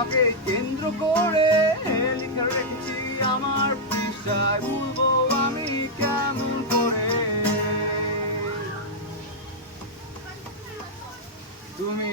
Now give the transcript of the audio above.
তোমাকে কেন্দ্র করে লিখে রেখেছি আমার পৃষ্ঠায়, ভুলবো আমি কেমন করে। তুমি